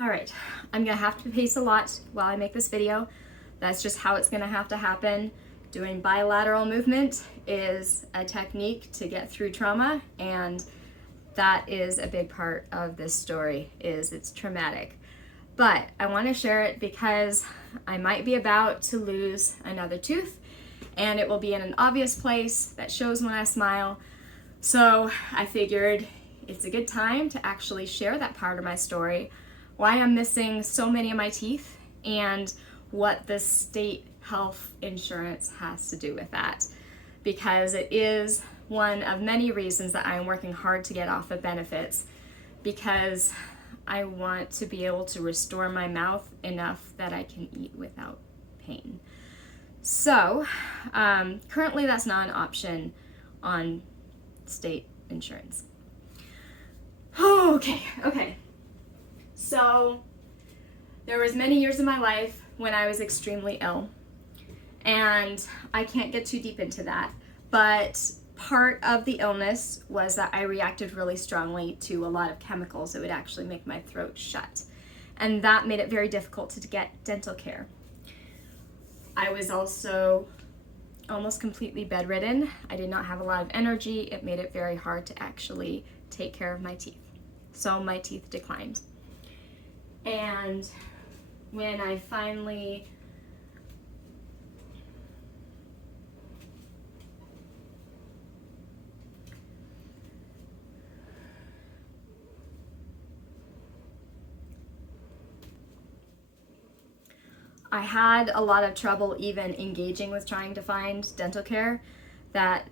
All right, I'm gonna have to pace a lot while I make this video. That's just how it's gonna have to happen. Doing bilateral movement is a technique to get through trauma, and that is a big part of this story, is it's traumatic. But I wanna share it because I might be about to lose another tooth, and it will be in an obvious place that shows when I smile. So I figured it's a good time to actually share that part of my story, why I'm missing so many of my teeth, and what the state health insurance has to do with that. Because it is one of many reasons that I'm working hard to get off of benefits, because I want to be able to restore my mouth enough that I can eat without pain. So currently that's not an option on state insurance. Okay. So there was many years of my life when I was extremely ill, and I can't get too deep into that, but part of the illness was that I reacted really strongly to a lot of chemicals that would actually make my throat shut, and that made it very difficult to get dental care. I was also almost completely bedridden. I did not have a lot of energy. It made it very hard to actually take care of my teeth. So my teeth declined. And when I finally I had a lot of trouble even engaging with trying to find dental care that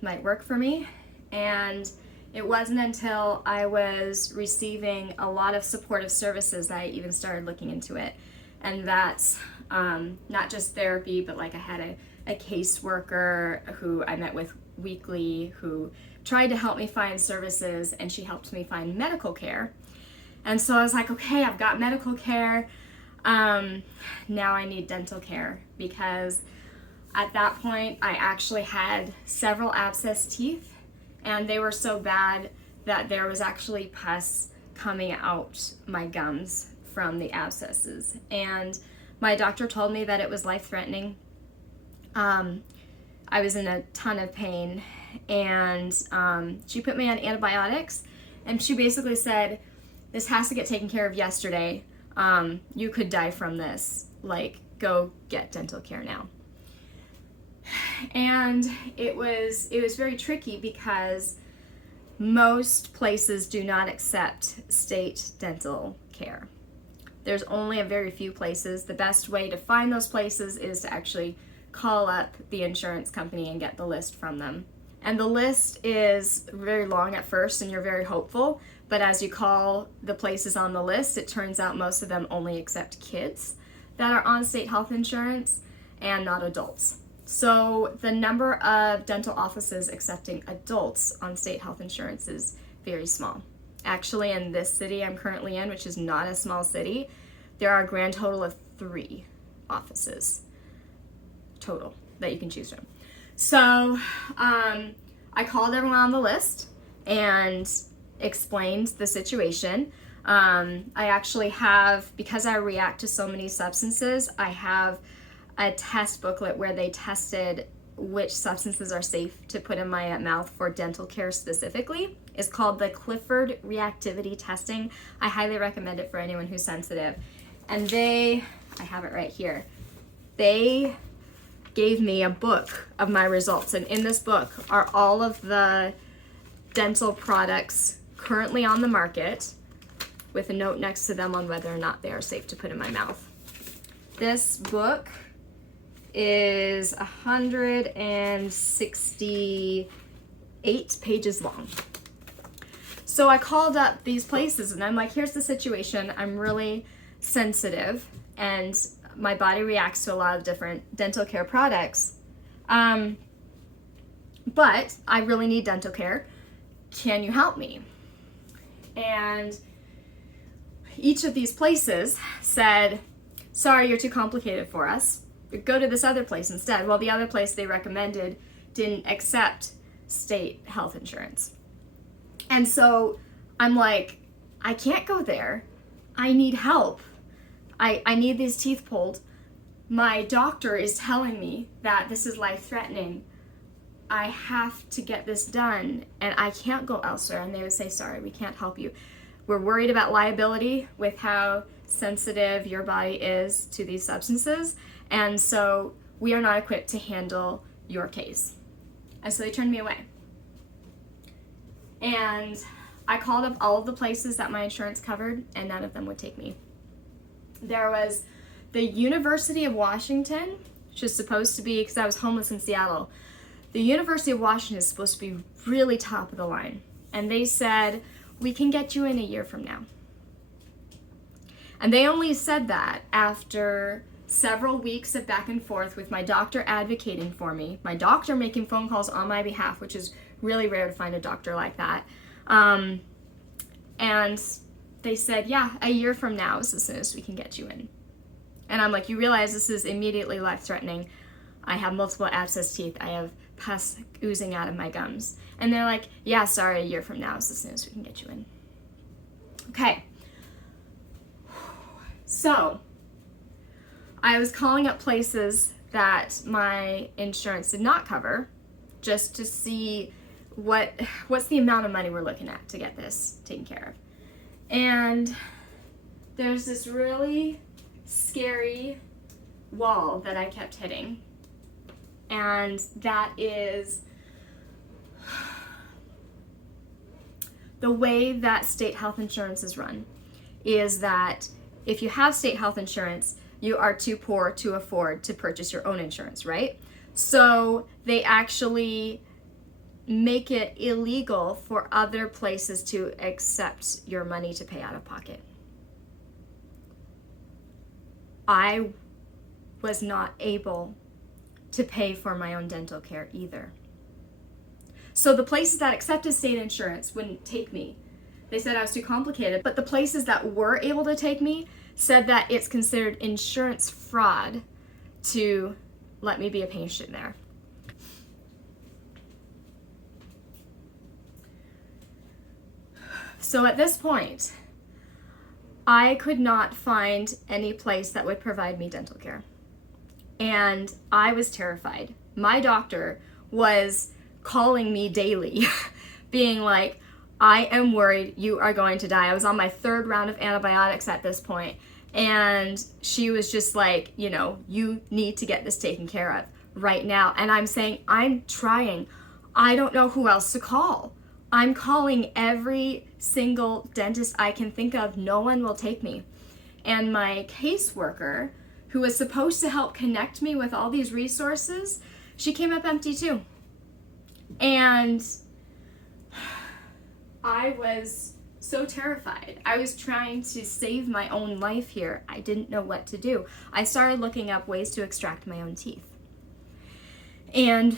might work for me. And it wasn't until I was receiving a lot of supportive services that I even started looking into it. And that's not just therapy, but like I had a caseworker who I met with weekly who tried to help me find services, and she helped me find medical care. And so I was like, okay, I've got medical care. Now I need dental care, because at that point I actually had several abscessed teeth, and they were so bad that there was actually pus coming out my gums from the abscesses, and my doctor told me that it was life-threatening. I was in a ton of pain, and she put me on antibiotics, and she basically said, this has to get taken care of yesterday. You could die from this, like, go get dental care now. And it was very tricky because most places do not accept state dental care. There's only a very few places. The best way to find those places is to actually call up the insurance company and get the list from them. And the list is very long at first, and you're very hopeful, but as you call the places on the list, it turns out most of them only accept kids that are on state health insurance and not adults. So the number of dental offices accepting adults on state health insurance is very small. Actually, in this city I'm currently in, which is not a small city, there are a grand total of 3 offices total that you can choose from. So I called everyone on the list and explained the situation. I actually have, because I react to so many substances, I have a test booklet where they tested which substances are safe to put in my mouth for dental care specifically. It's called the Clifford Reactivity Testing. I highly recommend it for anyone who's sensitive. And I have it right here. They gave me a book of my results, and in this book are all of the dental products currently on the market with a note next to them on whether or not they are safe to put in my mouth. This book is 168 pages long. So I called up these places and I'm like, here's the situation. I'm really sensitive and my body reacts to a lot of different dental care products. But I really need dental care. Can you help me? And each of these places said, sorry, you're too complicated for us. Go to this other place instead. Well, the other place they recommended didn't accept state health insurance. And so I'm like, I can't go there I need help. I need these teeth pulled. My doctor is telling me that this is life-threatening. I have to get this done, and I can't go elsewhere. And they would say, sorry, we can't help you. We're worried about liability with how sensitive your body is to these substances, and so we are not equipped to handle your case. And so they turned me away. And I called up all of the places that my insurance covered, and none of them would take me. There was the University of Washington, which is supposed to be, because I was homeless in Seattle, the University of Washington is supposed to be really top of the line. And they said, we can get you in a year from now. And they only said that after several weeks of back and forth with my doctor advocating for me, my doctor making phone calls on my behalf, which is really rare to find a doctor like that. And they said, yeah, a year from now is as soon as we can get you in. And I'm like, you realize this is immediately life-threatening. I have multiple abscessed teeth. I have pus oozing out of my gums. And they're like, yeah, sorry, a year from now is as soon as we can get you in. Okay. So I was calling up places that my insurance did not cover just to see what's the amount of money we're looking at to get this taken care of. And there's this really scary wall that I kept hitting. And that is the way that state health insurance is run is that if you have state health insurance, you are too poor to afford to purchase your own insurance, right? So they actually make it illegal for other places to accept your money to pay out of pocket. I was not able to pay for my own dental care either. So the places that accepted state insurance wouldn't take me. They said I was too complicated, but the places that were able to take me said that it's considered insurance fraud to let me be a patient there. So at this point, I could not find any place that would provide me dental care. And I was terrified. My doctor was calling me daily, being like, I am worried you are going to die. I was on my 3rd round of antibiotics at this point, and she was just like, you need to get this taken care of right now. And I'm saying, I'm trying. I don't know who else to call. I'm calling every single dentist I can think of. No one will take me. And my caseworker, who was supposed to help connect me with all these resources, she came up empty too. And I was so terrified. I was trying to save my own life here. I didn't know what to do. I started looking up ways to extract my own teeth. And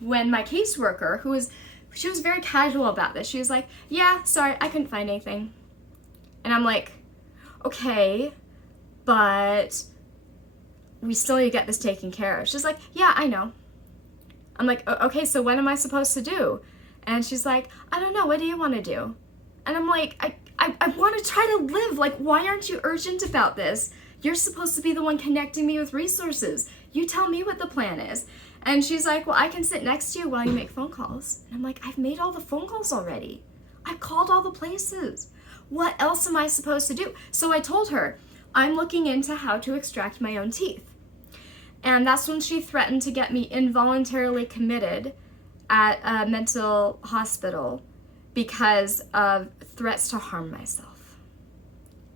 when my caseworker, she was very casual about this. She was like, yeah, sorry, I couldn't find anything. And I'm like, okay, but we still need to get this taken care of. She's like, yeah, I know. I'm like, okay, so what am I supposed to do? And she's like, I don't know, what do you want to do? And I'm like, I want to try to live. Like, why aren't you urgent about this? You're supposed to be the one connecting me with resources. You tell me what the plan is. And she's like, well, I can sit next to you while you make phone calls. And I'm like, I've made all the phone calls already. I've called all the places. What else am I supposed to do? So I told her, I'm looking into how to extract my own teeth. And that's when she threatened to get me involuntarily committed at a mental hospital because of threats to harm myself.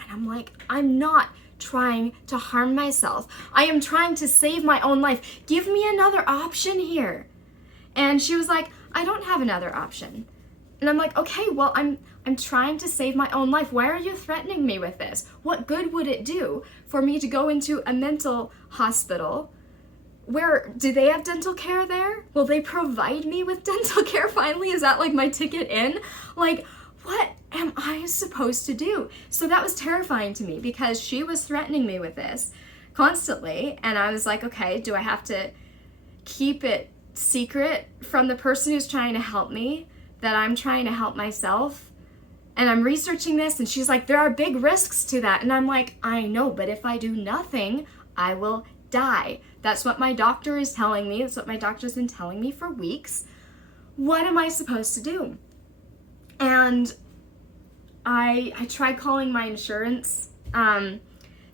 And I'm like, I'm not trying to harm myself. I am trying to save my own life. Give me another option here. And she was like, I don't have another option. And I'm like, okay, well, I'm trying to save my own life. Why are you threatening me with this? What good would it do for me to go into a mental hospital? Where, do they have dental care there? Will they provide me with dental care finally? Is that like my ticket in? Like, what am I supposed to do? So that was terrifying to me because she was threatening me with this constantly. And I was like, okay, do I have to keep it secret from the person who's trying to help me that I'm trying to help myself? And I'm researching this, and she's like, there are big risks to that. And I'm like, I know, but if I do nothing, I will die. That's what my doctor is telling me. That's what my doctor's been telling me for weeks. What am I supposed to do? And I tried calling my insurance to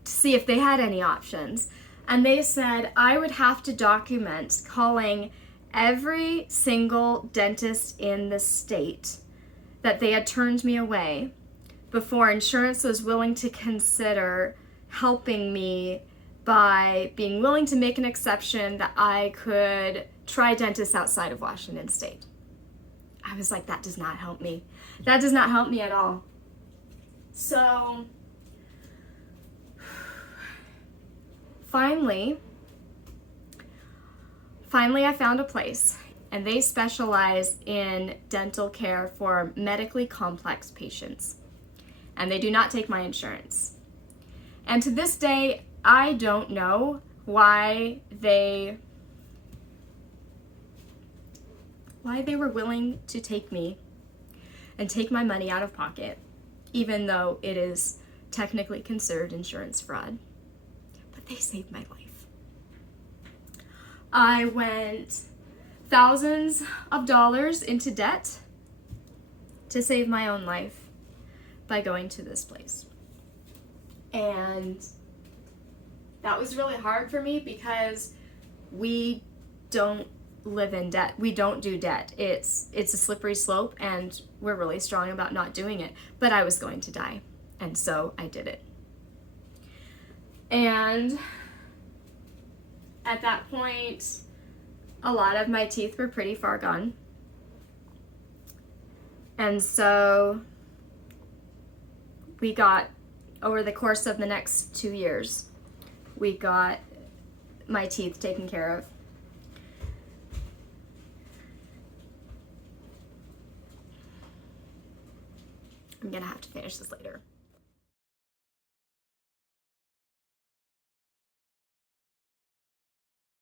see if they had any options. And they said I would have to document calling every single dentist in the state that they had turned me away before insurance was willing to consider helping me by being willing to make an exception that I could try dentists outside of Washington State. I was like, that does not help me. That does not help me at all. So finally I found a place, and they specialize in dental care for medically complex patients, and they do not take my insurance. And to this day, I don't know why they were willing to take me and take my money out of pocket, even though it is technically considered insurance fraud. But they saved my life. I went thousands of dollars into debt to save my own life by going to this place. And that was really hard for me because we don't live in debt. We don't do debt. It's a slippery slope, and we're really strong about not doing it. But I was going to die, and so I did it. And at that point, a lot of my teeth were pretty far gone. And so we got, over the course of the next 2 years, we got my teeth taken care of. I'm gonna have to finish this later.